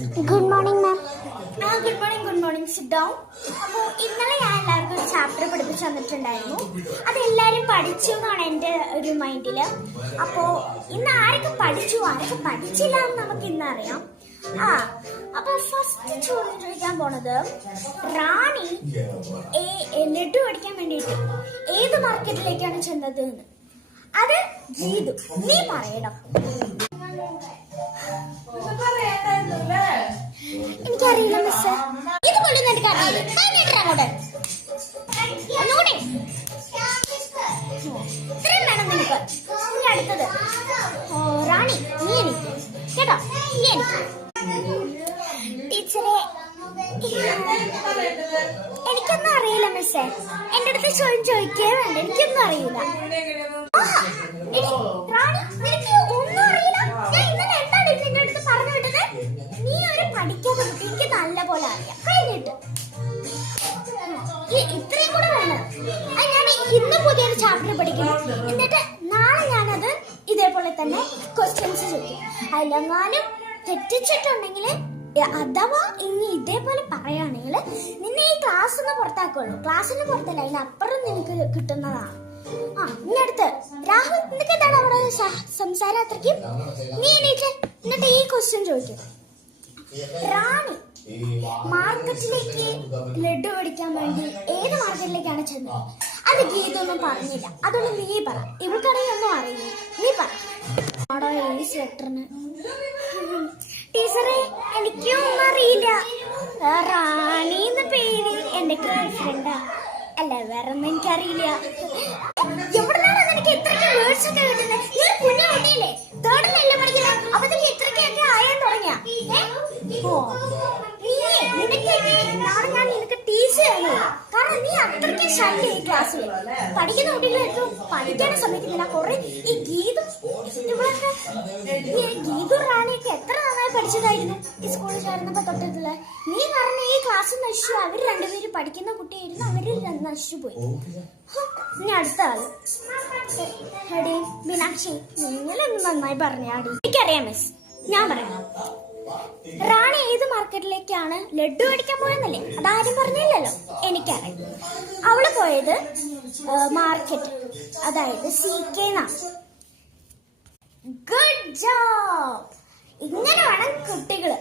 Good morning, ma'am. Good morning. Sit down. അപ്പോൾ ഇന്നലെ ഞാൻ എല്ലാവർക്കും ഒരു ചാപ്റ്റർ പഠിപ്പിച്ചു തന്നിട്ടുണ്ടായിരുന്നു. അതെല്ലാവരും പഠിച്ചു എന്നാണ് എൻ്റെ ഒരു മൈൻഡിൽ. അപ്പോൾ ഇന്ന് ആരൊക്കെ പഠിച്ചു ആരൊക്കെ പഠിച്ചില്ല എന്ന് നമുക്ക് ഇന്ന് അറിയാം. അപ്പോൾ ഫസ്റ്റ് ചോദിക്കാൻ പോണത്, റാണി ലഡു അടിക്കാൻ വേണ്ടിയിട്ട് ഏത് മാർക്കറ്റിലേക്കാണ് ചെന്നത് എന്ന്. അത് ഗീതു, നീ പറയണം. എനിക്കറിയില്ല മിസ്സേ. ഇത് കൊണ്ടൊന്നും എനിക്കറിയില്ല. അങ്ങോട്ട് ഒന്നുകൂടി ഇത്രയും വേണം നിനക്ക്. ഇനി അടുത്തത് റാണി, നീ എനിക്ക് കേട്ടോ, നീ എനിക്ക്. ടീച്ചറെ, എനിക്കൊന്നും അറിയില്ല മിസ്സേ. എന്റെ അടുത്ത് ചോദിക്കേ വേണ്ട, എനിക്കൊന്നും അറിയില്ല. റാണി, നിനക്ക് ഒന്നും അറിയില്ല? ഞാൻ ഇന്നലെ എന്താണ് നിന്റെ അടുത്ത് പറഞ്ഞു വിട്ടത്? നീ ഒരു പഠിക്കാത്ത കുട്ടി, എനിക്ക് നല്ല പോലെ അറിയാം. കഴിഞ്ഞിട്ട് ഇത്രയും കൂടെ വേണം. ഞാൻ ഇന്ന് പുതിയൊരു ചാപ്റ്റർ പഠിക്കണം. എന്നിട്ട് നാളെ ഞാനത് ഇതേപോലെ തന്നെ ക്വസ്റ്റ്യൻസ് ചോദിക്കും. അതിലെങ്ങാനും തെറ്റിച്ചിട്ടുണ്ടെങ്കിൽ, അഥവാ ഇനി ഇതേപോലെ പറയുകയാണെങ്കിൽ നിന്നെ ഈ ക്ലാസ്സിന്ന് പുറത്താക്കുള്ളൂ. ക്ലാസ്സിന് പുറത്തല്ല, അതിനപ്പുറം നിനക്ക് കിട്ടുന്നതാണ്. ഇനി അടുത്ത് രാഹുൽ, നിനക്ക് എന്താണ് അവിടെ സംസാരം അത്രയ്ക്കും? നീ എണീറ്റ് എന്നിട്ട് ഈ ക്വസ്റ്റ്യൻ ചോദിക്കും. റാണി മാർക്കറ്റിലേക്ക് ലഡു മേടിക്കാൻ വേണ്ടി ഏത് മാർക്കറ്റിലേക്കാണ് ചെന്നത്? അത് ഗീതൊന്നും പറഞ്ഞില്ല. അതുകൊണ്ട് നീ പറ. ഇവൾക്കറിയാൻ ഒന്നും അറിയില്ല, നീ പറ. ഈ സ്വെറ്ററിന് ടീച്ചറെ, എനിക്കും ഒന്നും അറിയില്ല. റാണി എന്ന പേര് എന്റെ ഗേൾ ഫ്രണ്ടാ. അല്ല, വേറെ ഒന്നും എനിക്കറിയില്ല. എവിടുന്നാണ് നിനക്ക് ഇത്രയ്ക്ക് വേർഡ്സ് ഒക്കെ കിട്ടുന്നത്? നീ കുഞ്ഞു കുട്ടിയില്ലേ, തേർഡിലല്ലേ പഠിക്കുന്നത്? അപ്പത്തേക്ക് ഇത്രയ്ക്കൊക്കെ ആയാൻ തുടങ്ങിയ നാളെ ഞാൻ നിനക്ക് ടീച്ചർ ആണ്. കാരണം നീ അത്രയ്ക്ക് ഷൈ ഈ ക്ലാസ്സിൽ. പഠിക്കുന്ന കുട്ടികളൊക്കെ പഠിക്കാനും സമ്മതിക്കുന്നില്ല. കുറെ ഈ ഗീതു റാണിയൊക്കെ എത്ര നന്നായി പഠിച്ചതായിരുന്നു ഈ സ്കൂളിൽ ചേർന്നപ്പോ തൊട്ടിട്ടുള്ള. നീ കാരണം ഈ ക്ലാസ് നശിച്ചു. അവര് രണ്ടുപേരും പഠിക്കുന്ന കുട്ടിയായിരുന്നു, അവര് നശിച്ചു പോയി. ഇനി അടുത്ത ആള് എടി മീനാക്ഷി, നിങ്ങളൊന്നും നന്നായി പറഞ്ഞാടി. എനിക്കറിയാം മിസ്, ഞാൻ പറയാം. റാണി ഏത് മാർക്കറ്റിലേക്കാണ് ലഡു മേടിക്കാൻ പോയെന്നല്ലേ? അതാരും പറഞ്ഞില്ലല്ലോ. എനിക്കറിയാം. അവള് പോയത് മാർക്കറ്റ്, അതായത് CK എന്നാണ്. Good job. ഇങ്ങനെ വേണം കുട്ടികള്